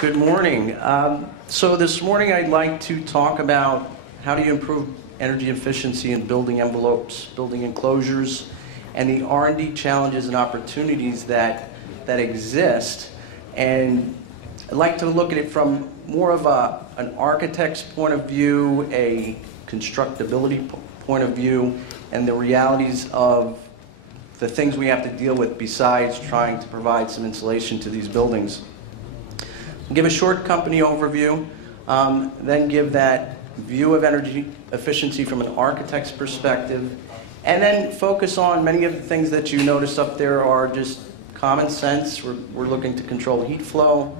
Good morning. So this morning I'd like to talk about how do you improve energy efficiency in building envelopes, building enclosures, and the R&D challenges and opportunities that exist. And I'd like to look at it from more of an architect's point of view, a constructability point of view, and the realities of the things we have to deal with besides trying to provide some insulation to these buildings. Give a short company overview, then give that view of energy efficiency from an architect's perspective, and then focus on many of the things that you notice up there are just common sense. We're looking to control heat flow,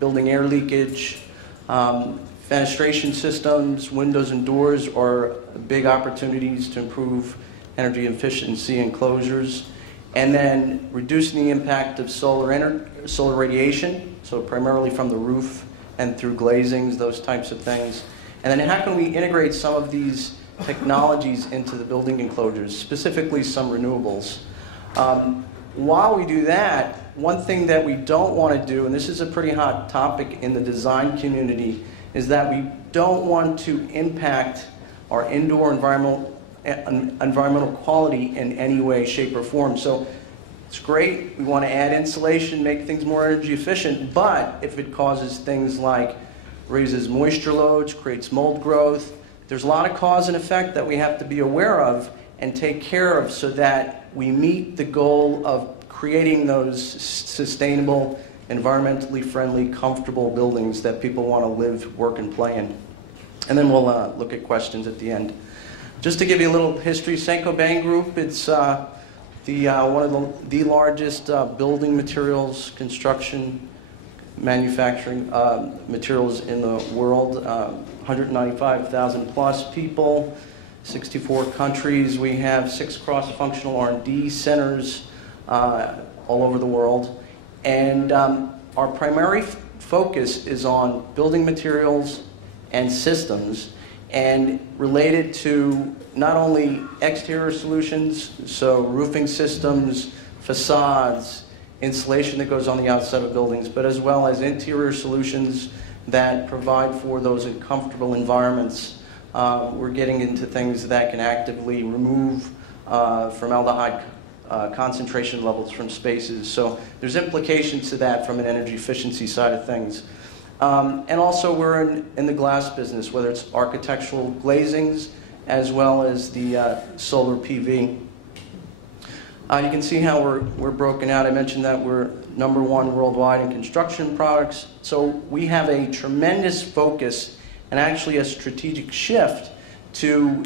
building air leakage, fenestration systems, windows and doors are big opportunities to improve energy efficiency in enclosures, and then reducing the impact of solar radiation, so primarily from the roof and through glazings, those types of things. And then how can we integrate some of these technologies into the building enclosures, specifically some renewables. While we do that, one thing that we don't want to do, and this is a pretty hot topic in the design community, is that we don't want to impact our indoor environmental quality in any way, shape, or form. So it's great, we want to add insulation, make things more energy efficient, but if it causes things like raises moisture loads, creates mold growth, there's a lot of cause and effect that we have to be aware of and take care of so that we meet the goal of creating those sustainable, environmentally friendly, comfortable buildings that people want to live, work, and play in. And then we'll look at questions at the end. Just to give you a little history, Saint-Gobain Group, it's one of the largest building materials, construction, manufacturing materials in the world. 195,000 plus people, 64 countries. We have 6 cross-functional R&D centers all over the world. And our primary focus is on building materials and systems, and related to not only exterior solutions, so roofing systems, facades, insulation that goes on the outside of buildings, but as well as interior solutions that provide for those comfortable environments. We're getting into things that can actively remove formaldehyde concentration levels from spaces. So there's implications to that from an energy efficiency side of things. And also we're in the glass business, whether it's architectural glazings as well as the solar PV. You can see how we're broken out. I mentioned that we're #1 worldwide in construction products. So we have a tremendous focus and actually a strategic shift to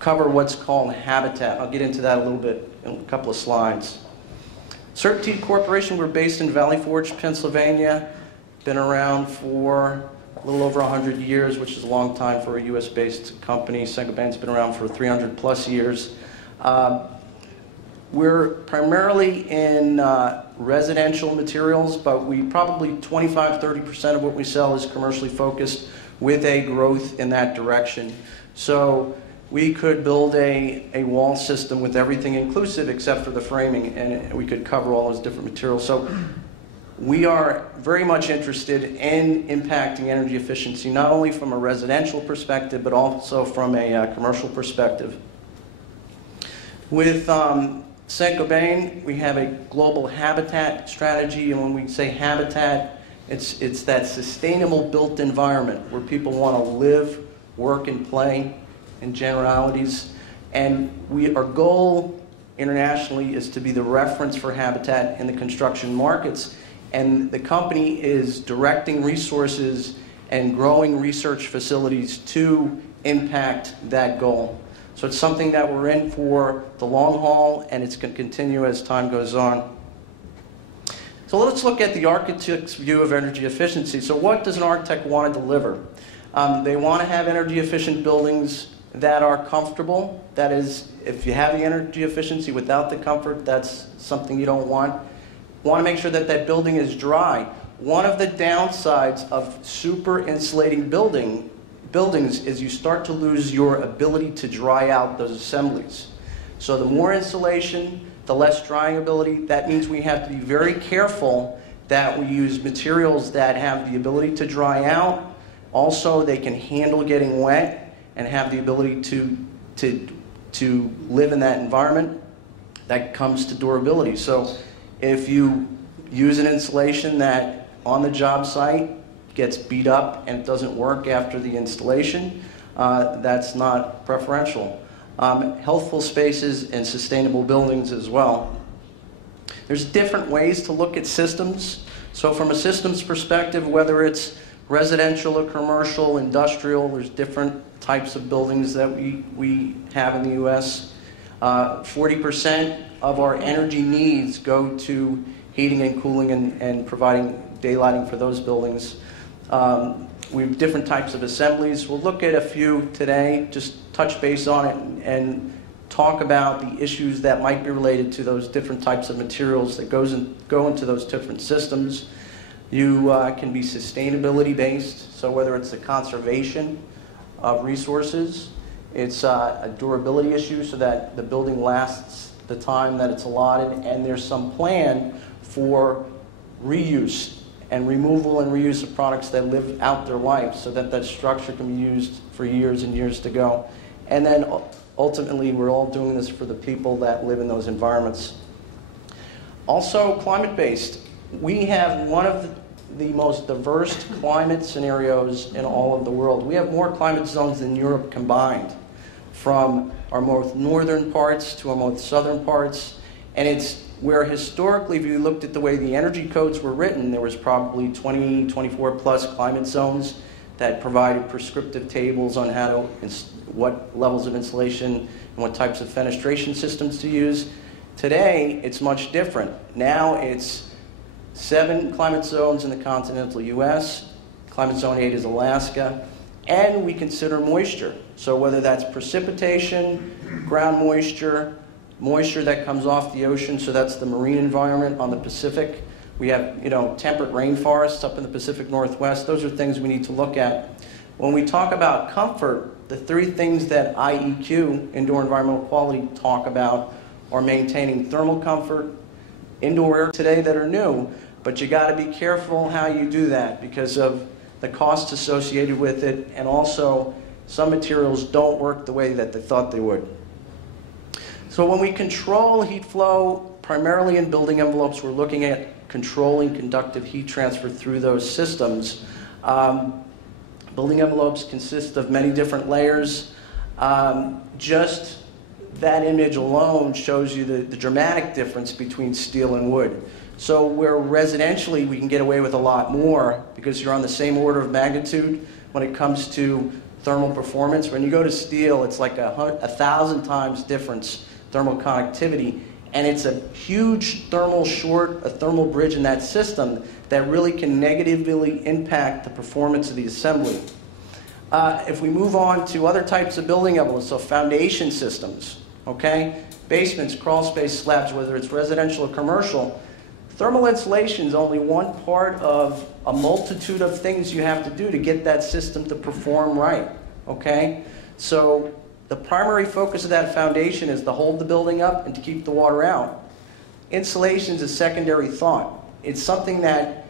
cover what's called habitat. I'll get into that a little bit in a couple of slides. CertainTeed Corporation, we're based in Valley Forge, Pennsylvania. Been around for a little over 100 years, which is a long time for a US-based company. Saint-Gobain's been around for 300 plus years. We're primarily in residential materials, but we probably 25–30% of what we sell is commercially focused with a growth in that direction. So we could build a wall system with everything inclusive except for the framing, and we could cover all those different materials. So we are very much interested in impacting energy efficiency, not only from a residential perspective, but also from a commercial perspective. With Saint-Gobain, we have a global habitat strategy, and when we say habitat, it's that sustainable built environment where people want to live, work, and play in generalities. And our goal internationally is to be the reference for habitat in the construction markets. And the company is directing resources and growing research facilities to impact that goal. So it's something that we're in for the long haul, and it's going to continue as time goes on. So let's look at the architect's view of energy efficiency. So what does an architect want to deliver? They want to have energy efficient buildings that are comfortable. That is, if you have the energy efficiency without the comfort, that's something you don't want. Want to make sure that that building is dry. One of the downsides of super insulating buildings is you start to lose your ability to dry out those assemblies. So the more insulation, the less drying ability. That means we have to be very careful that we use materials that have the ability to dry out. Also, they can handle getting wet and have the ability to live in that environment. That comes to durability. So if you use an insulation that on the job site gets beat up and it doesn't work after the installation, that's not preferential. Healthful spaces and sustainable buildings as well. There's different ways to look at systems. So from a systems perspective, whether it's residential or commercial, industrial, there's different types of buildings that we have in the U.S. 40% of our energy needs go to heating and cooling and providing daylighting for those buildings. We have different types of assemblies. We'll look at a few today, just touch base on it and talk about the issues that might be related to those different types of materials that go into those different systems. You can be sustainability based, so whether it's the conservation of resources, it's a durability issue so that the building lasts the time that it's allotted, and there's some plan for reuse and removal and reuse of products that live out their life so that that structure can be used for years and years to go. And then ultimately, we're all doing this for the people that live in those environments. Also, climate-based. We have one of the most diverse climate scenarios in all of the world. We have more climate zones than Europe combined, from our most northern parts to our most southern parts. And it's where historically, if you looked at the way the energy codes were written, there was probably 20, 24 plus climate zones that provided prescriptive tables on how to, what levels of insulation and what types of fenestration systems to use. Today, it's much different. Now it's 7 climate zones in the continental US, climate zone 8 is Alaska, and we consider moisture. So whether that's precipitation, ground moisture, moisture that comes off the ocean, so that's the marine environment on the Pacific. We have, temperate rainforests up in the Pacific Northwest. Those are things we need to look at. When we talk about comfort, the 3 things that IEQ, Indoor Environmental Quality, talk about are maintaining thermal comfort, indoor air today that are new, but you got to be careful how you do that because of the costs associated with it, and also some materials don't work the way that they thought they would. So when we control heat flow, primarily in building envelopes, we're looking at controlling conductive heat transfer through those systems. Building envelopes consist of many different layers. Just that image alone shows you the dramatic difference between steel and wood. So where residentially we can get away with a lot more because you're on the same order of magnitude when it comes to thermal performance. When you go to steel, it's like 1,000 times difference thermal conductivity, and it's a huge thermal short, a thermal bridge in that system that really can negatively impact the performance of the assembly. If we move on to other types of building envelopes, so foundation systems, okay? Basements, crawl space slabs, whether it's residential or commercial, thermal insulation is only one part of a multitude of things you have to do to get that system to perform right, okay? So the primary focus of that foundation is to hold the building up and to keep the water out. Insulation is a secondary thought. It's something that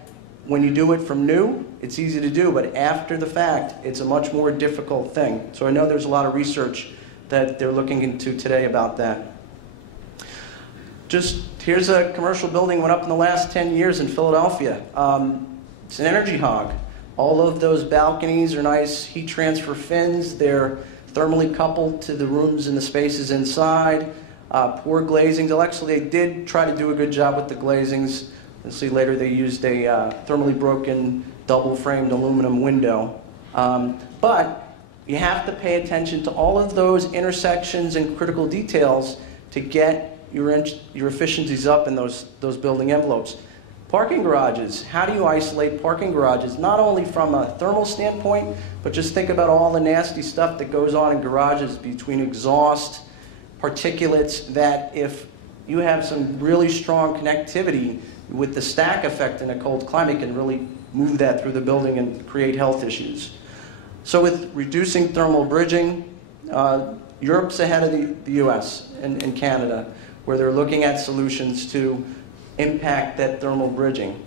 when you do it from new, it's easy to do, but after the fact, it's a much more difficult thing. So I know there's a lot of research that they're looking into today about that. Just here's a commercial building went up in the last 10 years in Philadelphia. It's an energy hog. All of those balconies are nice heat transfer fins. They're thermally coupled to the rooms and the spaces inside. Poor glazings. Actually, they did try to do a good job with the glazings. You'll see later they used a thermally broken double-framed aluminum window. But you have to pay attention to all of those intersections and critical details to get your efficiencies up in those building envelopes. Parking garages. How do you isolate parking garages? Not only from a thermal standpoint, but just think about all the nasty stuff that goes on in garages between exhaust, particulates, that if you have some really strong connectivity with the stack effect in a cold climate can really move that through the building and create health issues. So with reducing thermal bridging, Europe's ahead of the US and Canada, where they're looking at solutions to impact that thermal bridging.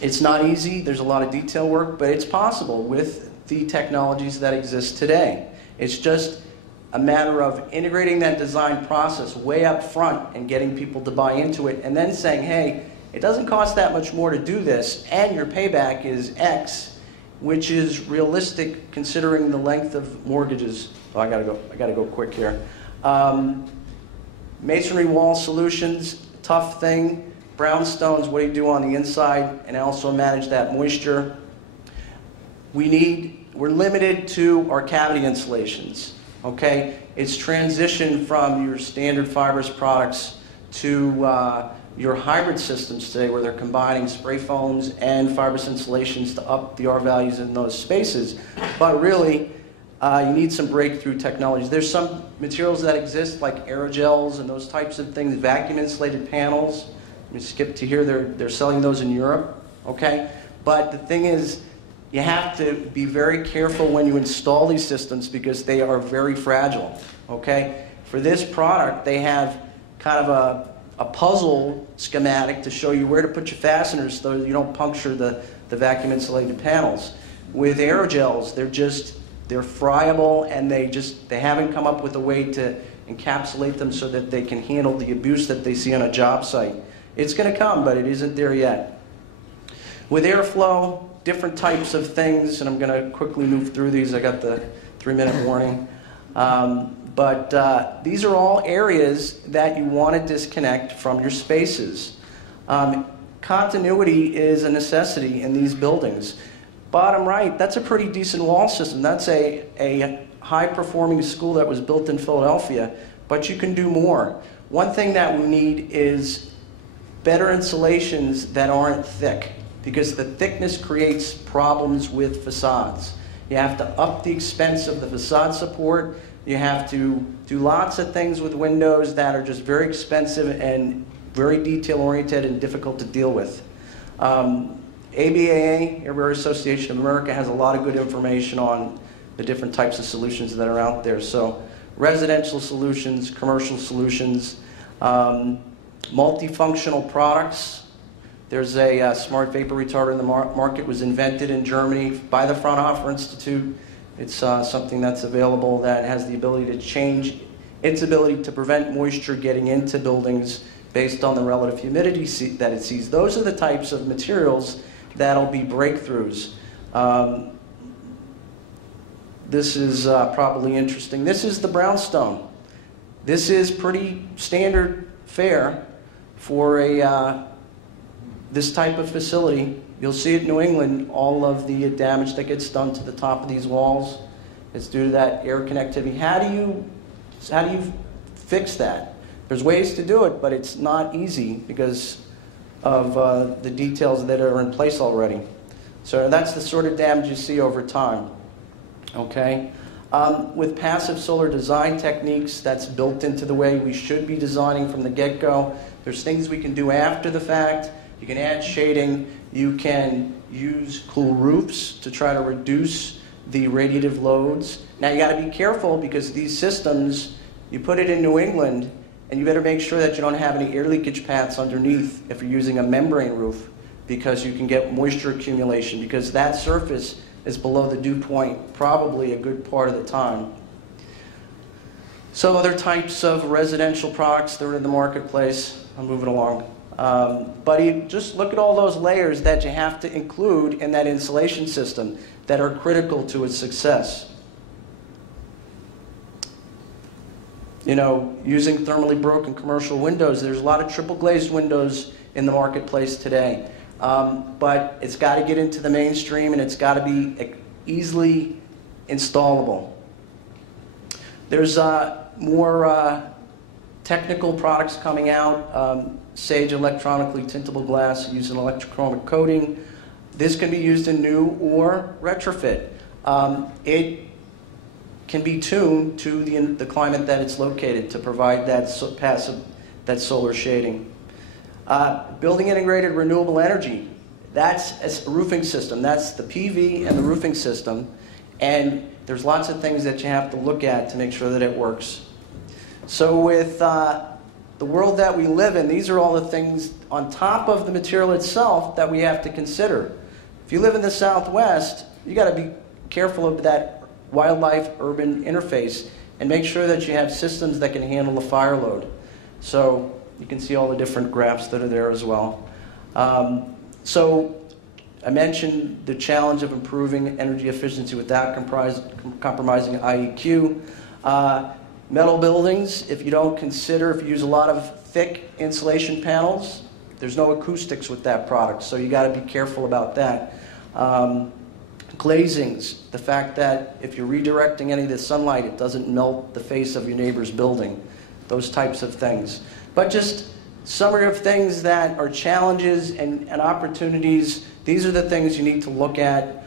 It's not easy. There's a lot of detail work, but it's possible with the technologies that exist today. It's just a matter of integrating that design process way up front and getting people to buy into it, and then saying, hey, it doesn't cost that much more to do this, and your payback is X, which is realistic considering the length of mortgages. Oh, I gotta go quick here. Masonry wall solutions, tough thing. Brownstones, what do you do on the inside, and also manage that moisture. We're limited to our cavity insulations, okay? It's transitioned from your standard fibrous products to your hybrid systems today, where they're combining spray foams and fibrous insulations to up the R values in those spaces. But really, you need some breakthrough technologies. There's some materials that exist, like aerogels and those types of things, vacuum insulated panels. Let me skip to here, they're selling those in Europe, okay? But the thing is, you have to be very careful when you install these systems because they are very fragile, okay? For this product, they have kind of a puzzle schematic to show you where to put your fasteners so you don't puncture the vacuum insulated panels. With aerogels, they're friable, and they haven't come up with a way to encapsulate them so that they can handle the abuse that they see on a job site. It's going to come, but it isn't there yet. With airflow, different types of things, and I'm going to quickly move through these. I got the 3-minute warning. But these are all areas that you want to disconnect from your spaces. Continuity is a necessity in these buildings. Bottom right, that's a pretty decent wall system. That's a high-performing school that was built in Philadelphia, but you can do more. One thing that we need is better insulations that aren't thick, because the thickness creates problems with facades. You have to up the expense of the facade support. You have to do lots of things with windows that are just very expensive and very detail-oriented and difficult to deal with. ABAA, Air Association of America, has a lot of good information on the different types of solutions that are out there. So residential solutions, commercial solutions, multifunctional products. There's a smart vapor retarder in the market. Was invented in Germany by the Fraunhofer Institute. It's something that's available that has the ability to change its ability to prevent moisture getting into buildings based on the relative humidity that it sees. Those are the types of materials that'll be breakthroughs. This is probably interesting. This is the brownstone. This is pretty standard fare for this type of facility. You'll see it in New England, all of the damage that gets done to the top of these walls. It's due to that air connectivity. How do you fix that? There's ways to do it, but it's not easy because of the details that are in place already. So that's the sort of damage you see over time. Okay? With passive solar design techniques, that's built into the way we should be designing from the get-go. There's things we can do after the fact. You can add shading. You can use cool roofs to try to reduce the radiative loads. Now you got to be careful because these systems, you put it in New England, and you better make sure that you don't have any air leakage paths underneath if you're using a membrane roof, because you can get moisture accumulation, because that surface is below the dew point probably a good part of the time. So other types of residential products that are in the marketplace. I'm moving along. But you just look at all those layers that you have to include in that insulation system that are critical to its success. You know, using thermally broken commercial windows, there's a lot of triple glazed windows in the marketplace today. But it's got to get into the mainstream, and it's got to be easily installable. There's more technical products coming out. Sage electronically tintable glass using electrochromic coating. This can be used in new or retrofit. It can be tuned to the climate that it's located to provide that solar shading. Building integrated renewable energy. That's a roofing system. That's the PV and the roofing system. And there's lots of things that you have to look at to make sure that it works. So with the world that we live in, these are all the things on top of the material itself that we have to consider. If you live in the Southwest, you got to be careful of that wildlife-urban interface and make sure that you have systems that can handle the fire load. So you can see all the different graphs that are there as well. So I mentioned the challenge of improving energy efficiency without compromising IEQ. Metal buildings, if you use a lot of thick insulation panels, there's no acoustics with that product, so you got to be careful about that. Glazings, the fact that if you're redirecting any of the sunlight, it doesn't melt the face of your neighbor's building, those types of things. But just summary of things that are challenges and opportunities. These are the things you need to look at